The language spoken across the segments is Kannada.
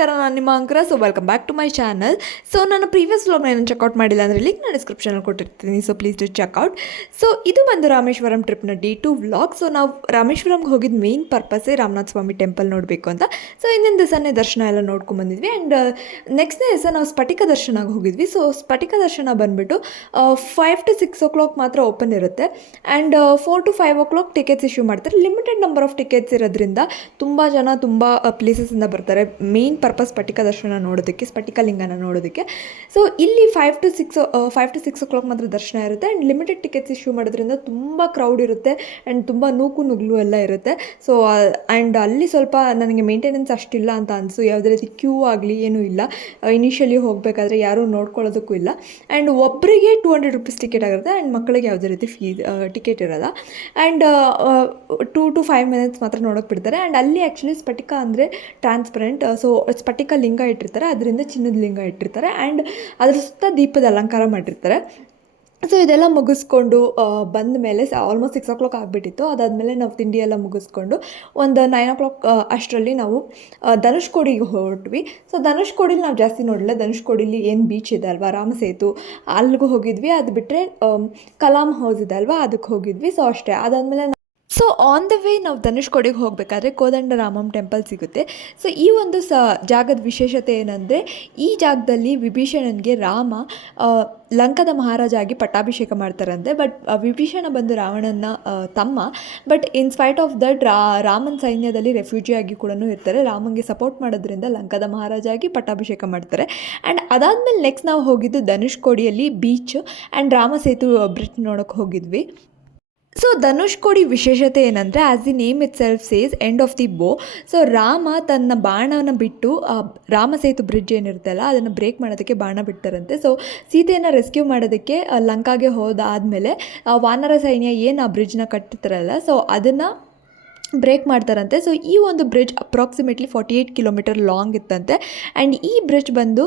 ನಮಸ್ಕಾರ, ನಾನು ನಿಮ್ಮ ಅಂಕರ. So welcome back to my channel. So ನಾನು ಪ್ರೀವಿಯಸ್ ವ್ಲಾಗ್ನ ಏನು ಚೆಕ್ಔಟ್ ಮಾಡಿಲ್ಲ ಅಂದರೆ ಲಿಂಕ್ ನಾನು ಡಿಸ್ಕ್ರಿಪ್ಷನಲ್ಲಿ ಕೊಟ್ಟಿರ್ತೀನಿ. So please do check out. So ಇದು ಬಂದು ರಾಮೇಶ್ವರಂ ಟ್ರಿಪ್ನ Day 2 ವ್ಲಾಗ್. ಸೊ ನಾವು ರಾಮೇಶ್ವರಂಗೆ ಹೋಗಿದ್ದು ಮೇನ್ ಪರ್ಪಸ್ಸೇ ರಾಮನಾಥ ಸ್ವಾಮಿ ಟೆಂಪಲ್ ನೋಡಬೇಕು ಅಂತ. ಸೊ ಹಿಂದಿನ ದಿವಸನೇ ದರ್ಶನ ಎಲ್ಲ ನೋಡ್ಕೊಂಬಂದಿದ್ವಿ. ಆ್ಯಂಡ್ ನೆಕ್ಸ್ಟ್ ದಿವಸ ನಾವು ಸ್ಫಟಿಕ ದರ್ಶನಕ್ಕೆ ಹೋಗಿದ್ವಿ. ಸೊ ಸ್ಫಟಿಕ ದರ್ಶನ ಬಂದುಬಿಟ್ಟು 5 to 6 o'clock ಮಾತ್ರ ಓಪನ್ ಇರುತ್ತೆ. And 4 to 5 o'clock tickets issue ಮಾಡ್ತಾರೆ. ಲಿಮಿಟೆಡ್ ನಂಬರ್ ಆಫ್ ಟಿಕೆಟ್ಸ್ ಇರೋದ್ರಿಂದ ತುಂಬ ಜನ ತುಂಬ ಪ್ಲೇಸಸ್ಸಿಂದ ಬರ್ತಾರೆ ಮೇನ್ ಪರ್ಪಸ್ ಸ್ಫಟಿಕ ದರ್ಶನ ನೋಡೋದಕ್ಕೆ, ಸ್ಫಟಿಕ ಲಿಂಗನ ನೋಡೋದಕ್ಕೆ. ಸೊ ಇಲ್ಲಿ 5 to 6 o'clock ಮಾತ್ರ ದರ್ಶನ ಇರುತ್ತೆ. ಆ್ಯಂಡ್ ಲಿಮಿಟೆಡ್ ಟಿಕೆಟ್ಸ್ ಇಶ್ಯೂ ಮಾಡೋದ್ರಿಂದ ತುಂಬ ಕ್ರೌಡ್ ಇರುತ್ತೆ ಆ್ಯಂಡ್ ತುಂಬ ನೂಕು ನುಗ್ಲು ಎಲ್ಲ ಇರುತ್ತೆ. ಸೊ ಆ್ಯಂಡ್ ಅಲ್ಲಿ ಸ್ವಲ್ಪ ನನಗೆ ಮೇಂಟೆನೆನ್ಸ್ ಅಷ್ಟಿಲ್ಲ ಅಂತ ಅನಿಸು. ಯಾವುದೇ ರೀತಿ ಕ್ಯೂ ಆಗಲಿ ಏನೂ ಇಲ್ಲ. ಇನಿಷಿಯಲಿ ಹೋಗಬೇಕಾದ್ರೆ ಯಾರೂ ನೋಡ್ಕೊಳ್ಳೋದಕ್ಕೂ ಇಲ್ಲ. ಆ್ಯಂಡ್ ಒಬ್ಬರಿಗೆ 200 rupees ಟಿಕೆಟ್ ಆಗಿರುತ್ತೆ. ಆ್ಯಂಡ್ ಮಕ್ಕಳಿಗೆ ಯಾವುದೇ ರೀತಿ ಟಿಕೆಟ್ ಇರೋಲ್ಲ. ಆ್ಯಂಡ್ 2 to 5 minutes ಮಾತ್ರ ನೋಡೋಕೆ ಬಿಡ್ತಾರೆ. ಆ್ಯಂಡ್ ಅಲ್ಲಿ ಆ್ಯಕ್ಚುಲಿ ಸ್ಫಟಿಕ ಅಂದರೆ ಟ್ರಾನ್ಸ್ಪರೆಂಟ್. ಸೊ ಸ್ಫಟಿಕ ಲಿಂಗ ಇಟ್ಟಿರ್ತಾರೆ, ಅದರಿಂದ ಚಿನ್ನದ ಲಿಂಗ ಇಟ್ಟಿರ್ತಾರೆ. ಆ್ಯಂಡ್ ಅದ್ರ ಸುತ್ತ ದೀಪದ ಅಲಂಕಾರ ಮಾಡಿರ್ತಾರೆ. ಸೊ ಇದೆಲ್ಲ ಮುಗಿಸ್ಕೊಂಡು ಬಂದ ಮೇಲೆ ಆಲ್ಮೋಸ್ಟ್ 6 o'clock ಆಗಿಬಿಟ್ಟಿತ್ತು. ಅದಾದಮೇಲೆ ನಾವು ತಿಂಡಿ ಎಲ್ಲ ಮುಗಿಸ್ಕೊಂಡು ಒಂದು 9 o'clock ಅಷ್ಟರಲ್ಲಿ ನಾವು ಧನುಷ್ಕೋಡಿಗೆ ಹೊರಟ್ವಿ. ಸೊ ಧನುಷ್ಕೋಡಿಲಿ ನಾವು ಜಾಸ್ತಿ ನೋಡಲಿಲ್ಲ. ಧನುಷ್ಕೋಡಿಲಿ ಏನು ಬೀಚ್ ಇದೆ ಅಲ್ವಾ, ರಾಮಸೇತು, ಅಲ್ಲಿಗೂ ಹೋಗಿದ್ವಿ. ಅದು ಬಿಟ್ಟರೆ ಕಲಾಂ ಹೌಸ್ ಇದೆ ಅಲ್ವಾ, ಅದಕ್ಕೆ ಹೋಗಿದ್ವಿ. ಸೊ ಅಷ್ಟೇ. ಅದಾದಮೇಲೆ ಸೊ ಆನ್ ದ ವೇ ನಾವು ಧನುಷ್ಕೋಡಿಗೆ ಹೋಗಬೇಕಾದ್ರೆ ಕೋದಂಡರಾಮಂ ಟೆಂಪಲ್ ಸಿಗುತ್ತೆ. ಸೊ ಈ ಒಂದು ಜಾಗದ ವಿಶೇಷತೆ ಏನಂದರೆ, ಈ ಜಾಗದಲ್ಲಿ ವಿಭೀಷಣನಿಗೆ ರಾಮ ಲಂಕಾದ ಮಹಾರಾಜ ಆಗಿ ಪಟ್ಟಾಭಿಷೇಕ ಮಾಡ್ತಾರಂತೆ. ಬಟ್ ವಿಭೀಷಣ ಬಂದು ರಾವಣನ ತಮ್ಮ. But in spite of that ರಾಮನ ಸೈನ್ಯದಲ್ಲಿ ರೆಫ್ಯೂಜಿ ಆಗಿ ಕೂಡ ಇರ್ತಾರೆ. ರಾಮನಿಗೆ ಸಪೋರ್ಟ್ ಮಾಡೋದ್ರಿಂದ ಲಂಕಾದ ಮಹಾರಾಜ ಆಗಿ ಪಟ್ಟಾಭಿಷೇಕ ಮಾಡ್ತಾರೆ. ಆ್ಯಂಡ್ ಅದಾದಮೇಲೆ ನೆಕ್ಸ್ಟ್ ನಾವು ಹೋಗಿದ್ದು ಧನುಷ್ಕೋಡಿಯಲ್ಲಿ ಬೀಚ್ ಆ್ಯಂಡ್ ರಾಮಸೇತು ಬ್ರಿಡ್ಜ್ ನೋಡೋಕ್ಕೆ ಹೋಗಿದ್ವಿ. ಸೊ ಧನುಷ್ಕೋಡಿ ವಿಶೇಷತೆ ಏನಂದರೆ, as the name it self says end of the ಬೋ. ಸೊ ರಾಮ ತನ್ನ ಬಾಣವನ್ನು ಬಿಟ್ಟು ರಾಮಸೇತು ಬ್ರಿಡ್ಜ್ ಏನಿರುತ್ತಲ್ಲ ಅದನ್ನು ಬ್ರೇಕ್ ಮಾಡೋದಕ್ಕೆ ಬಾಣ ಬಿಡ್ತಾರಂತೆ. ಸೊ ಸೀತೆಯನ್ನು ರೆಸ್ಕ್ಯೂ ಮಾಡೋದಕ್ಕೆ ಲಂಕಾಗೆ ಹೋದಾದಮೇಲೆ ವಾನರ ಸೈನ್ಯ ಏನು ಆ ಬ್ರಿಡ್ಜ್ನ ಕಟ್ಟಿರ್ತಾರಲ್ಲ, ಸೊ ಅದನ್ನು ಬ್ರೇಕ್ ಮಾಡ್ತಾರಂತೆ. ಸೊ ಈ ಒಂದು ಬ್ರಿಡ್ಜ್ ಅಪ್ರಾಕ್ಸಿಮೇಟ್ಲಿ 48 kilometer ಲಾಂಗ್ ಇತ್ತಂತೆ. ಆ್ಯಂಡ್ ಈ ಬ್ರಿಡ್ಜ್ ಬಂದು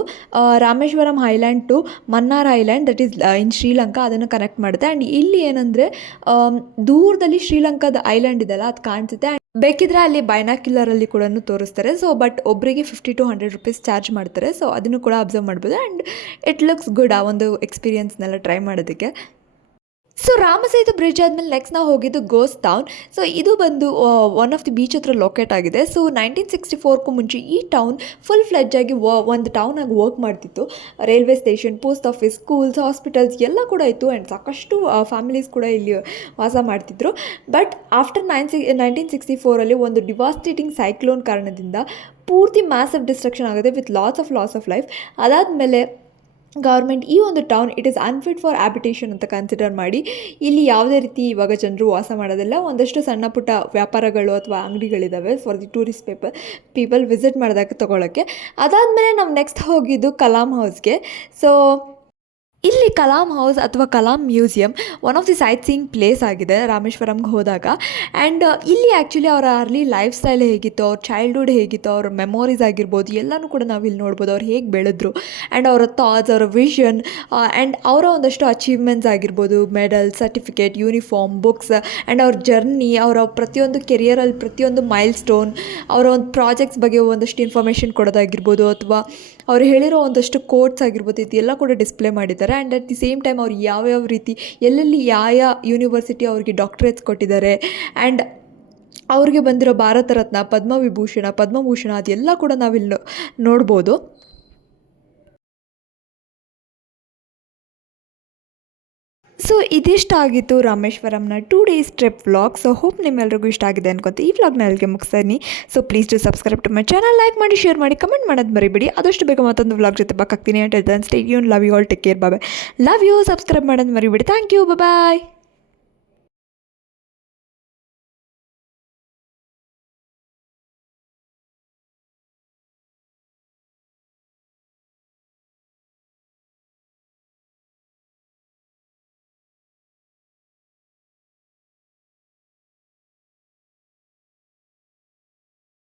Rameswaram island to Mannar island, that is in Sri Lanka, ಅದನ್ನು ಕನೆಕ್ಟ್ ಮಾಡುತ್ತೆ. ಆ್ಯಂಡ್ ಇಲ್ಲಿ ಏನಂದರೆ ದೂರದಲ್ಲಿ ಶ್ರೀಲಂಕಾದ ಐಲ್ಯಾಂಡ್ ಇದೆಲ್ಲ ಅದು ಕಾಣಿಸುತ್ತೆ. ಆ್ಯಂಡ್ ಬೇಕಿದ್ರೆ ಅಲ್ಲಿ ಬೈನಾಕ್ಯುಲರಲ್ಲಿ ಕೂಡ ತೋರಿಸ್ತಾರೆ. ಸೊ ಬಟ್ ಒಬ್ಬರಿಗೆ 50 to 100 rupees ಚಾರ್ಜ್ ಮಾಡ್ತಾರೆ. ಸೊ ಅದನ್ನು ಕೂಡ ಅಬ್ಸರ್ವ್ ಮಾಡ್ಬೋದು. ಆ್ಯಂಡ್ ಇಟ್ ಲುಕ್ಸ್ ಗುಡ್ ಆ ಒಂದು ಎಕ್ಸ್ಪೀರಿಯನ್ಸ್ನೆಲ್ಲ ಟ್ರೈ ಮಾಡೋದಕ್ಕೆ. ಸೊ ರಾಮಸೇತು ಬ್ರಿಡ್ಜ್ ಆದಮೇಲೆ ನೆಕ್ಸ್ಟ್ ನಾವು ಹೋಗಿದ್ದು ಗೋಸ್ಟ್ ಟೌನ್. ಸೊ ಇದು ಬಂದು ಒನ್ ಆಫ್ ದಿ ಬೀಚ್ ಹತ್ರ ಲೊಕೇಟ್ ಆಗಿದೆ. ಸೊ 1964ಕ್ಕೂ ಮುಂಚೆ ಈ ಟೌನ್ ಫುಲ್ ಫ್ಲೆಡ್ಜ್ ಆಗಿ ಒಂದು ಟೌನ್ ಆಗಿ ವರ್ಕ್ ಮಾಡ್ತಿತ್ತು. Railway station, post office, schools, hospitals ಎಲ್ಲ ಕೂಡ ಇತ್ತು. ಆ್ಯಂಡ್ ಸಾಕಷ್ಟು ಫ್ಯಾಮಿಲೀಸ್ ಕೂಡ ಇಲ್ಲಿ ವಾಸ ಮಾಡ್ತಿದ್ರು. ಬಟ್ ಆಫ್ಟರ್ 1964 ಒಂದು ಡಿವಾಸ್ಟೇಟಿಂಗ್ ಸೈಕ್ಲೋನ್ ಕಾರಣದಿಂದ ಪೂರ್ತಿ ಮ್ಯಾಸಿವ್ ಡಿಸ್ಟ್ರಕ್ಷನ್ ಆಗುತ್ತೆ ವಿತ್ ಲಾಸ್ ಆಫ್ ಲೈಫ್. ಅದಾದಮೇಲೆ ಗೌರ್ಮೆಂಟ್ ಈ ಒಂದು town it is unfit for habitation ಅಂತ ಕನ್ಸಿಡರ್ ಮಾಡಿ ಇಲ್ಲಿ ಯಾವುದೇ ರೀತಿ ಇವಾಗ ಜನರು ವಾಸ ಮಾಡೋದಿಲ್ಲ. ಒಂದಷ್ಟು ಸಣ್ಣ ಪುಟ್ಟ ವ್ಯಾಪಾರಗಳು ಅಥವಾ ಅಂಗಡಿಗಳಿದ್ದಾವೆ for the tourist people visit ಮಾಡಿದಾಗ ತೊಗೊಳಕ್ಕೆ. ಅದಾದಮೇಲೆ ನಾವು ನೆಕ್ಸ್ಟ್ ಹೋಗಿದ್ದು ಕಲಾಂ ಹೌಸ್ಗೆ. ಸೊ ಇಲ್ಲಿ ಕಲಾಂ ಹೌಸ್ ಅಥವಾ Kalam museum one of the site seeing place ಆಗಿದೆ ರಾಮೇಶ್ವರಂಗೆ ಹೋದಾಗ. ಆ್ಯಂಡ್ ಇಲ್ಲಿ ಆ್ಯಕ್ಚುಲಿ ಅವರ ಅರ್ಲಿ ಲೈಫ್ ಸ್ಟೈಲ್ ಹೇಗಿತ್ತು, ಅವ್ರ ಚೈಲ್ಡ್ಹುಡ್ ಹೇಗಿತ್ತು, ಅವ್ರ ಮೆಮೊರೀಸ್ ಆಗಿರ್ಬೋದು ಎಲ್ಲನೂ ಕೂಡ ನಾವು ಇಲ್ಲಿ ನೋಡ್ಬೋದು. ಅವ್ರು ಹೇಗೆ ಬೆಳೆದ್ರು ಆ್ಯಂಡ್ ಅವರ ಥಾಟ್ಸ್, ಅವರ ವಿಷನ್ ಆ್ಯಂಡ್ ಅವರ ಒಂದಷ್ಟು ಅಚೀವ್ಮೆಂಟ್ಸ್ ಆಗಿರ್ಬೋದು, medal, certificate, uniform, books and ಅವ್ರ ಜರ್ನಿ, ಅವರ ಪ್ರತಿಯೊಂದು ಕೆರಿಯರಲ್ಲಿ ಪ್ರತಿಯೊಂದು ಮೈಲ್ ಸ್ಟೋನ್, ಅವರ ಒಂದು ಪ್ರಾಜೆಕ್ಟ್ಸ್ ಬಗ್ಗೆ ಒಂದಷ್ಟು ಇನ್ಫಾರ್ಮೇಷನ್ ಕೊಡೋದಾಗಿರ್ಬೋದು ಅಥವಾ ಅವ್ರು ಹೇಳಿರೋ ಒಂದಷ್ಟು ಕೋಟ್ಸ್ ಆಗಿರ್ಬೋದು, ಇದೆಲ್ಲ ಕೂಡ ಡಿಸ್ಪ್ಲೇ ಮಾಡಿದ್ದಾರೆ. And at the same time ಅವ್ರು ಯಾವ್ಯಾವ ರೀತಿ ಎಲ್ಲೆಲ್ಲಿ ಯಾವ ಯೂನಿವರ್ಸಿಟಿ ಅವ್ರಿಗೆ ಡಾಕ್ಟ್ರೇಟ್ಸ್ ಕೊಟ್ಟಿದ್ದಾರೆ ಆ್ಯಂಡ್ ಅವ್ರಿಗೆ ಬಂದಿರೋ ಭಾರತ ರತ್ನ, ಪದ್ಮಭೂಷಣ ಅದೆಲ್ಲ ಕೂಡ ನಾವಿಲ್ಲಿ ನೋಡ್ಬೋದು. ಸೊ ಇದಿಷ್ಟಾಗಿತ್ತು ರಾಮೇಶ್ವರಂನ 2 days trip vlog. So hope ನಿಮ್ಮೆಲ್ರಿಗೂ ಇಷ್ಟ ಆಗಿದೆ ಅನ್ಕೊತ ಈ ವ್ಲಾಗ್ನ ಅಲ್ಲಿಗೆ ಮುಗಿಸ್ತೀನಿ. So please do subscribe to my channel, like ಮಾಡಿ, ಶೇರ್ ಮಾಡಿ, ಕಮೆಂಟ್ ಮಾಡೋದು ಮರಿಬೇಡಿ. ಆದಷ್ಟು ಬೇಗ ಮತ್ತೊಂದು ವ್ಲಾಗ್ ಜೊತೆ ಬಾಕಾಗ್ತೀನಿ. Until then stay tuned, love you all, take care, bye. Love you, subscribe ಮಾಡೋದು ಮರಿಬೇಡಿ. Thank you, bye.